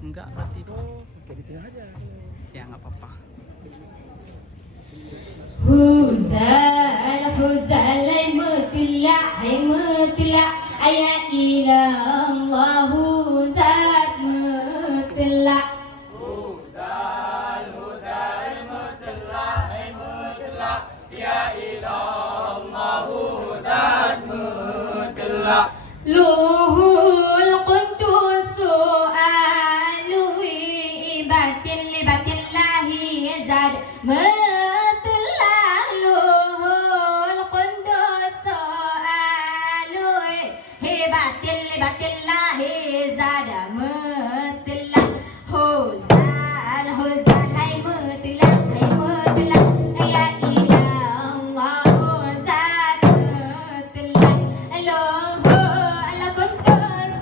Enggak, berarti oke di tengah aja. Ya nggak apa-apa. Huzal huzal mutla ya ilallah huzat mutla huzal mutla ya ilallah huzat mutla luhul qudus ibatillahi zad matlaluhul qudus ibatillahi zad matla huzal huzal hay matla ya ilallah zad matla luhul qudus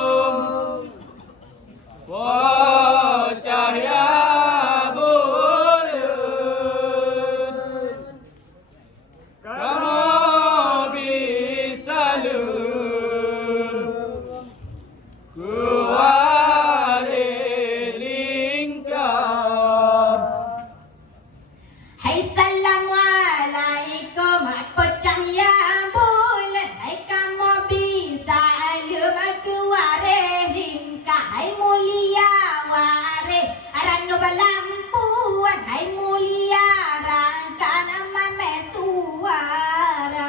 Assalamualaikum. Bocah ya bulan, kamu bisa lu kualilingkap. Hai assalamualaikum bocah ya bulan, hai kamu bisa lu kuare lingkah, hai mulia ware arano balampuan, hai mulia rangka nama mesuara.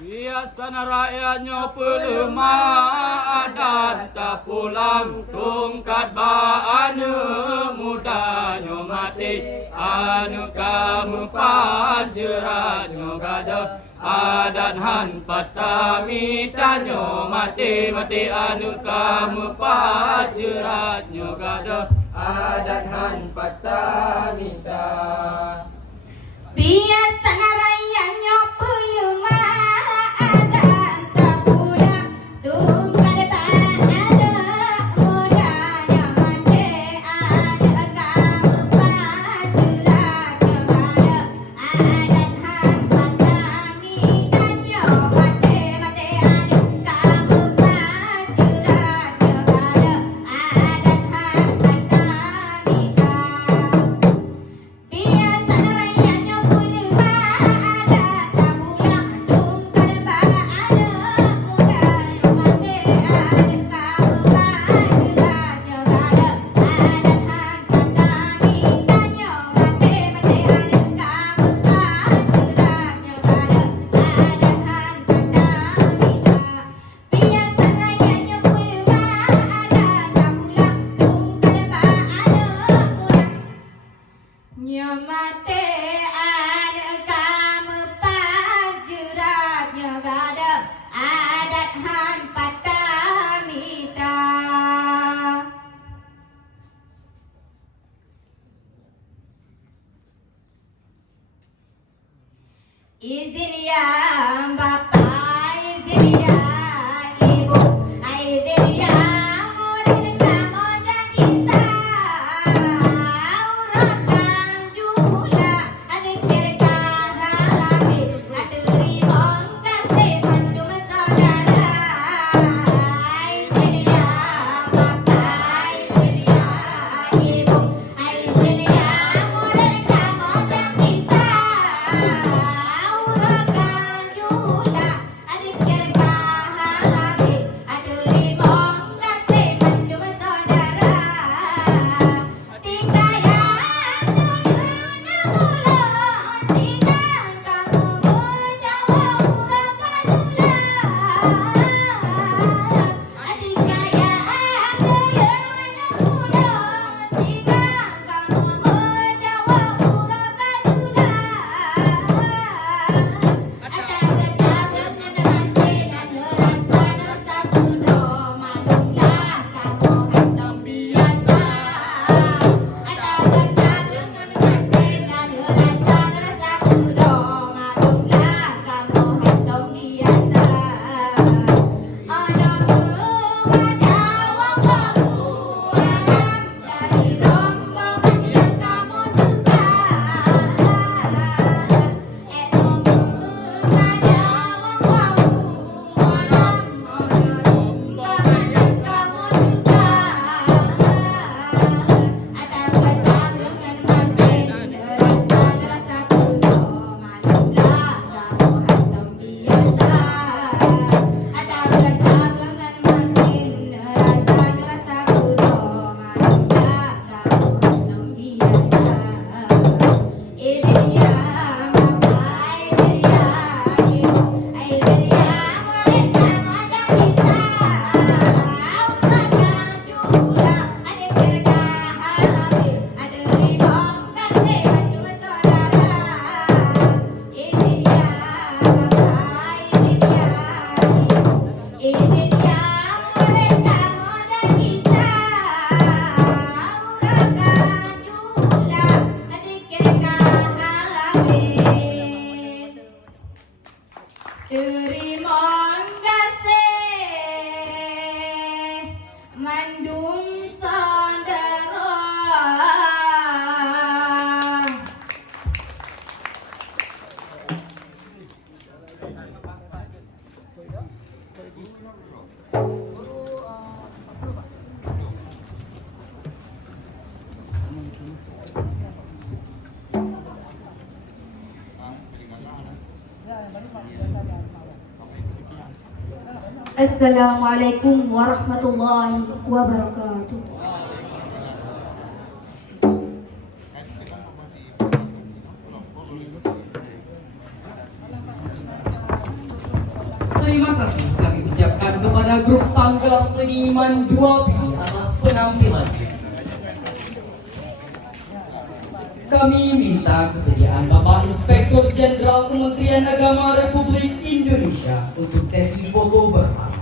Biasana rakyatnya pelema adat tak pulang tungkat ba anu mudanya mati anu kamu panjeranyo gada adat han patami tanyo mati anu kamu panjeranyo gada adat han patamita. Biasa rayanya peluma adat tak pulang tunggal ada mudanya mati ada kamu panjeranyo gada adat han patami tanyo mati anu kamu panjeranyo Mandung Saudara. Assalamualaikum warahmatullahi wabarakatuh. Terima kasih kami ucapkan kepada grup Sanggar Seniman 2B atas penampilannya. Kami minta kesediaan Bapak Inspektur Jenderal Kementerian Agama Republik Indonesia untuk sesi foto bersama.